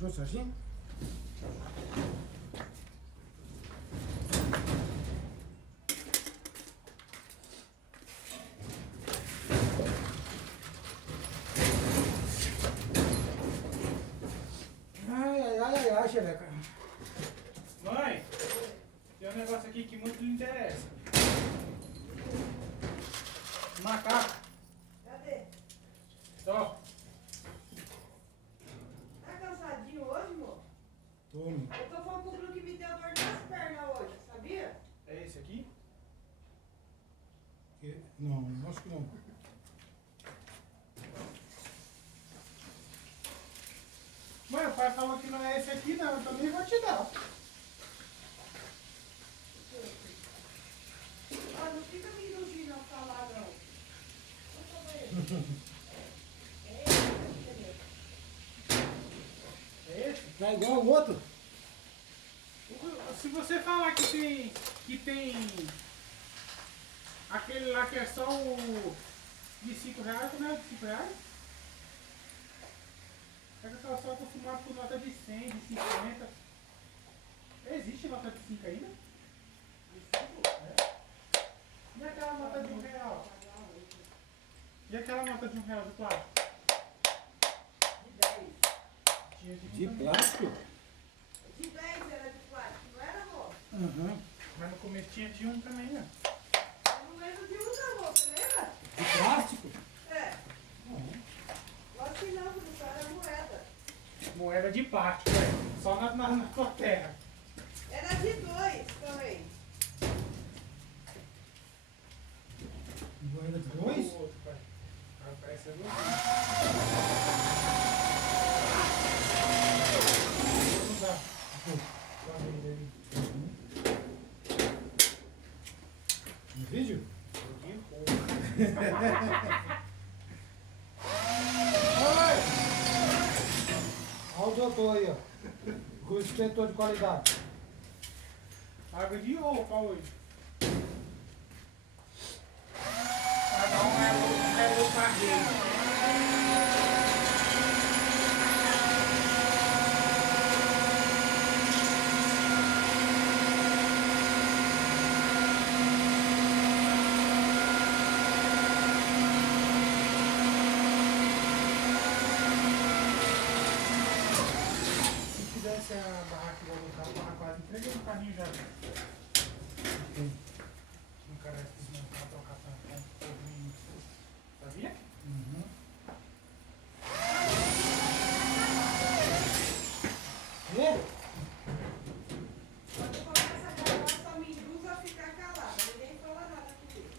Achou, Serginho? Ai, xereca. Mãe, tem um negócio aqui que muito lhe interessa. Macaco. Cadê? Ó. Tá cansadinho hoje, amor? Tome. Eu tô falando pro Bruno que me deu dor nas pernas hoje, sabia? É esse aqui? Não, acho que não. Mãe, o pai falou que não é esse aqui não, eu também vou te dar. Ah, não fica me iludindo ao falar, não. É esse? Tá igual o outro? Se você falar que tem aquele lá que é só o de 5 reais, não é de 5 reais? É que eu tava só acostumado com nota de 100, de 50. Existe nota de 5 ainda? É. E aquela nota de R$1? E aquela nota de R$1 de plástico? De 10. Tinha de De 1 também. plástico? De 10 era de plástico, não era, amor? Aham. Mas no começo tinha de 1 também, né? Eu não lembro de um, não, amor. Você lembra? De plástico? É. Lógico que não, porque só era moeda. Moeda de plástico, velho. Só na tua terra. Era de 2 também. Moeda de 2? O outro, pai. Ah, parece ser duas. Vamos lá. No vídeo? Olha o doutor aí, ó. Com o inspetor de qualidade. Água de roupa hoje. Cada um é o parreiro. Se fizesse a barraca igual do carro, tava quase entregando o carrinho já. Não carece desmontar, trocar tampão, porrinho. Sabia? Uhum. E? Quando começa a gravar, só me induz a ficar calada. Ninguém fala nada comigo.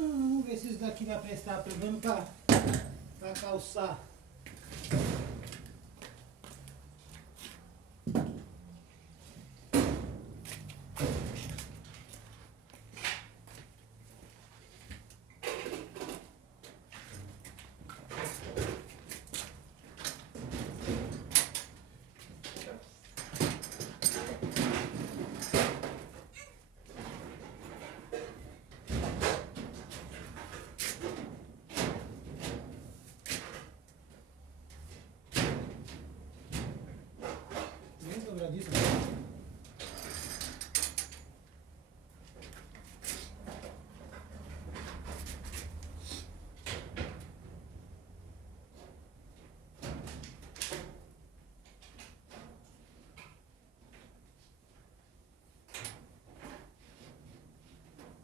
Vamos ver se isso daqui vai prestar pegando pra calçar. Nem dobradíssimo.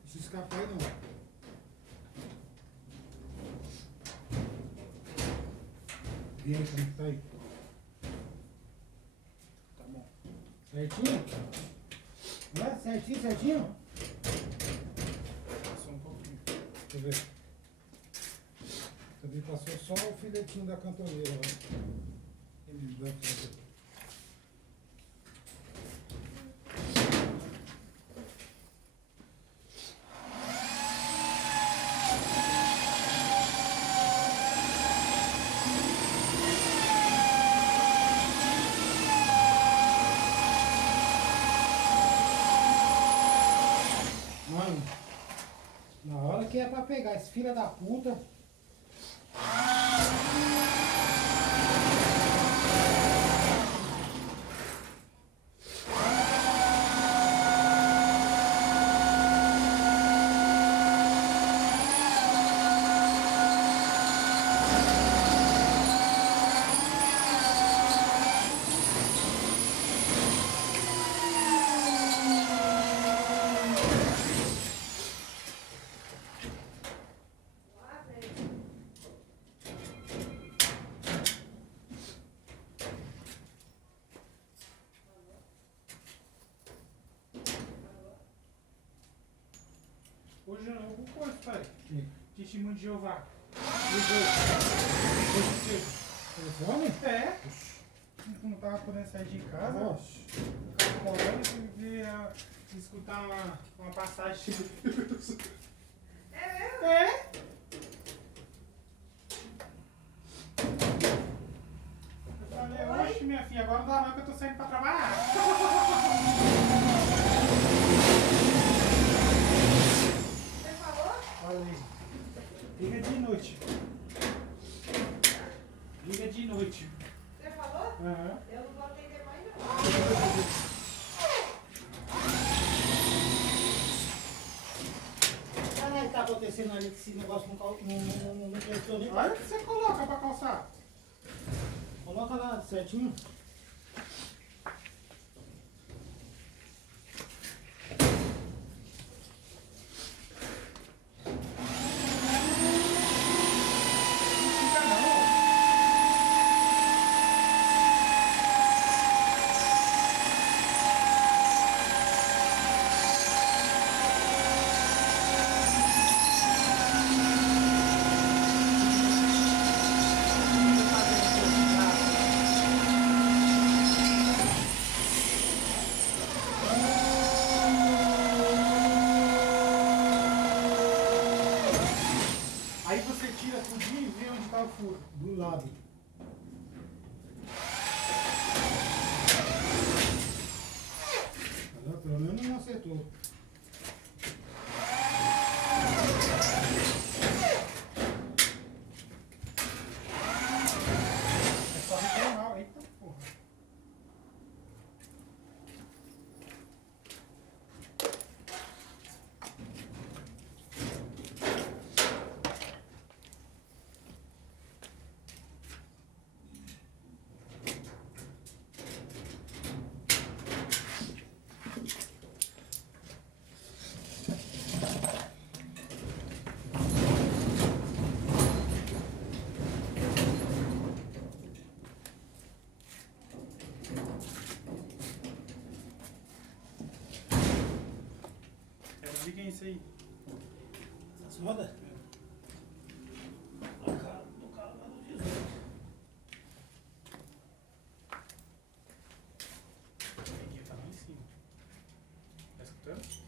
Deixa escapar aí não. E aí, como que tá aí? Tá bom. Certinho? Não é? Certinho, certinho? Passou um pouquinho. Deixa eu ver. Também passou só o filetinho da cantoneira lá. Ele dá pra... Mano, na hora que é pra pegar esse filho da puta. Hoje eu não coisa, pai. Que? Testemunho de Jeová. Telefone? É. Não tava podendo sair de casa. Nossa. Tava morando e queria escutar uma passagem de Deus. É mesmo? É? Eu falei, oxe, minha filha, agora não dá não que eu tô saindo pra trabalhar. Você falou? Falei. Liga de noite. Liga de noite. Você falou? Aham. Eu não vou atender mais não. Caralho, tá acontecendo ali que esse negócio não prestou nem. Olha o que você coloca pra calçar. Coloca lá certinho. Não fica não. Aí você tira tudinho e vê onde tá o furo. Do lado. Olha, pelo menos não acertou. É só reclamar. Eita porra. Diga isso aí. Essas rodas? Do carro lá do 18. Aqui tá lá em cima. Tá escutando?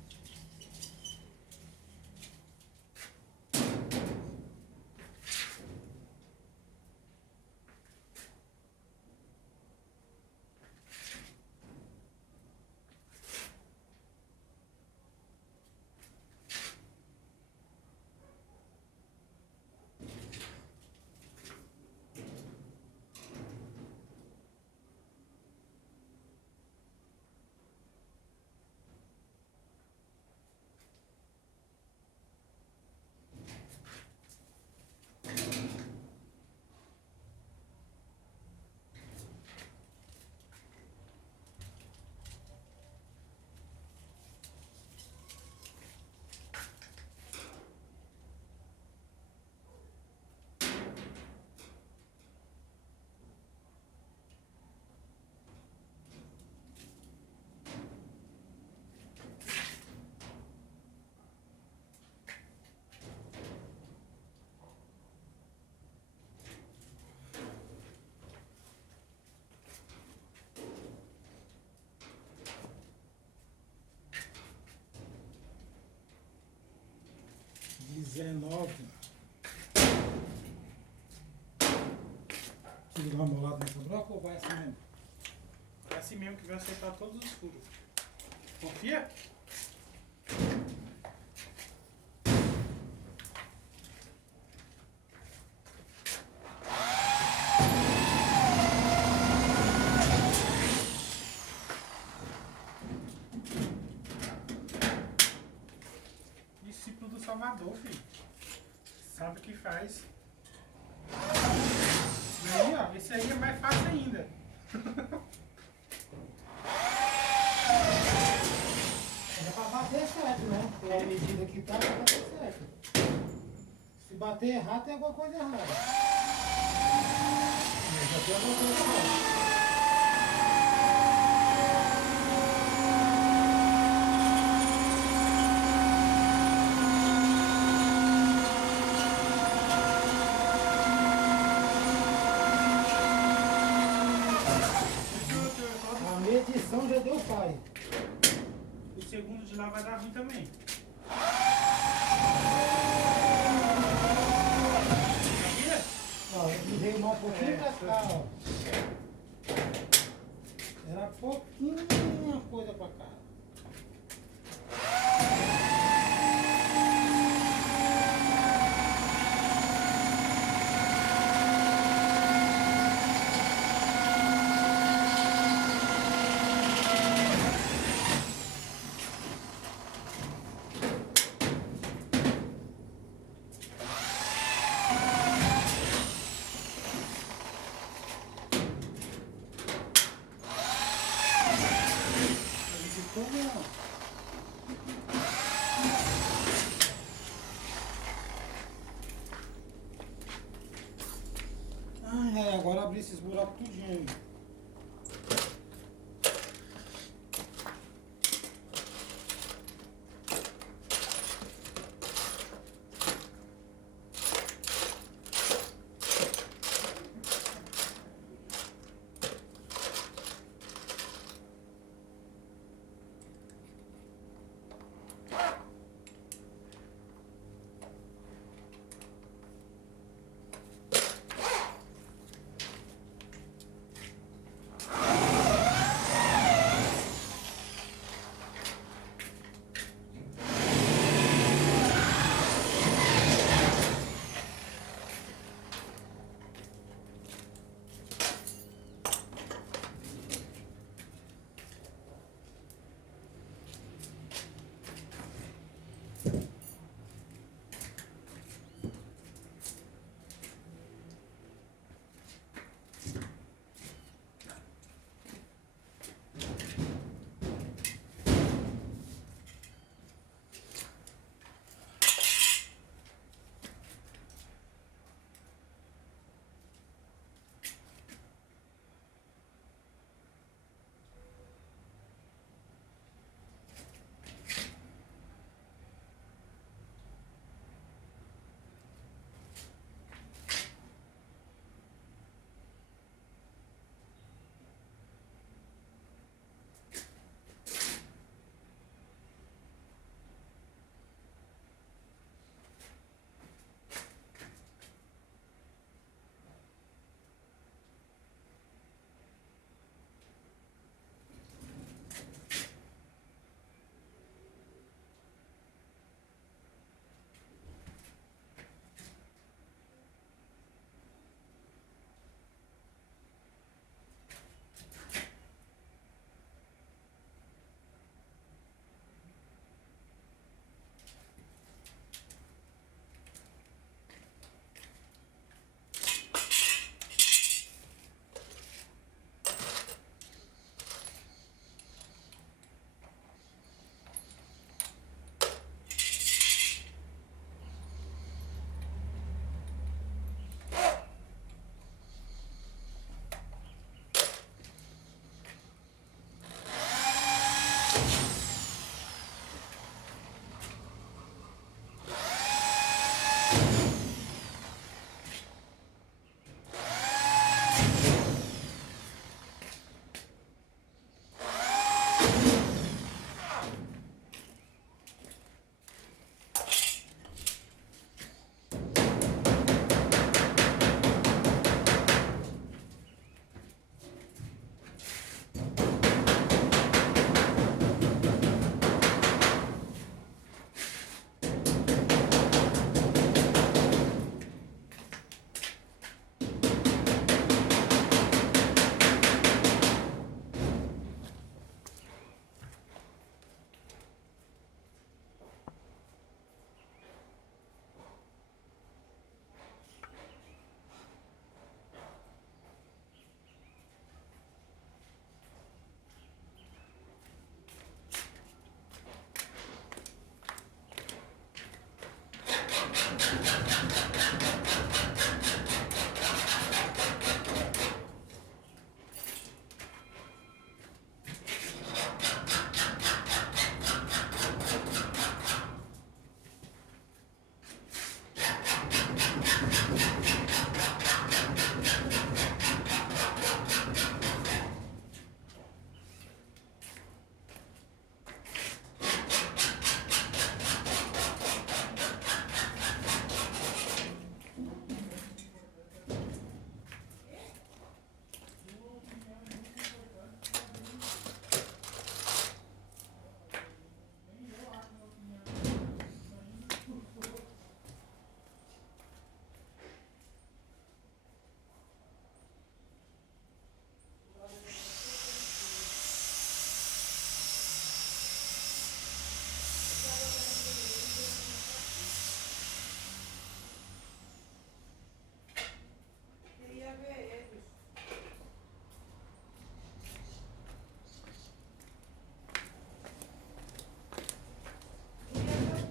Preciso dar uma molada nessa broca ou vai assim mesmo? É assim mesmo que vai acertar todos os furos. Confia? Discípulo do Salvador, filho. Sabe o que faz. E aí, ó, esse aí é mais fácil ainda. É pra bater certo, né? Pela medida que tá, vai bater certo. Se bater errado, tem alguma coisa errada. Já tem alguma coisa errada. fundo de lá vai dar ruim também. Sabia? Ó, eu veio um pouquinho pra cá, ó. Era pouquinha coisa pra cá. Ele ficou bom. Ai, agora abri esses buracos tudinho.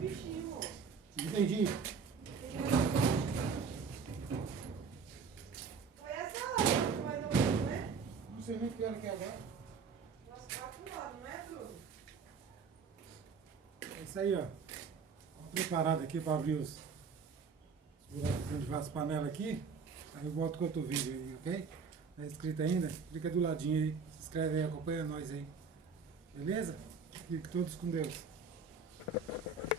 bichinho, ó. Entendi. Foi essa hora que vai dormir, né? Não sei nem que hora que é agora. Umas 4 horas, não é, Bruno? É isso aí, ó. Ó, preparado aqui para abrir os buracos onde vai as panelas aqui. Aí eu volto com outro vídeo aí, ok? Não é inscrito ainda? Clica do ladinho aí. Se inscreve aí, acompanha nós aí. Beleza? Fiquem todos com Deus.